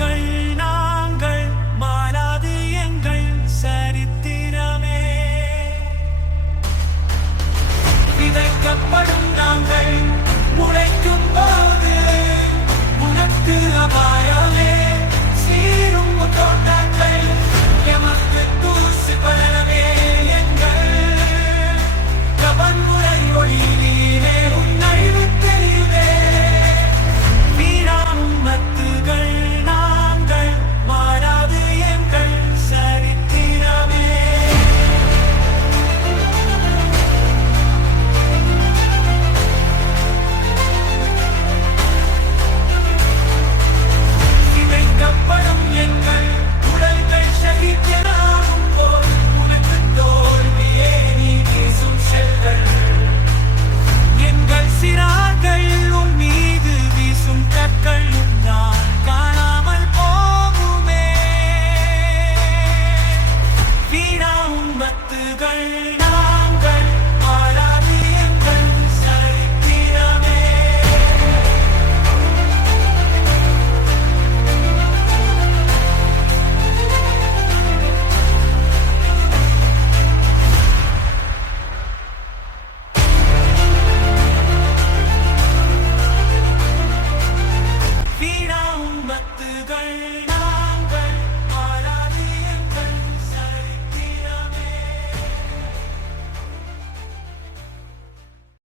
गई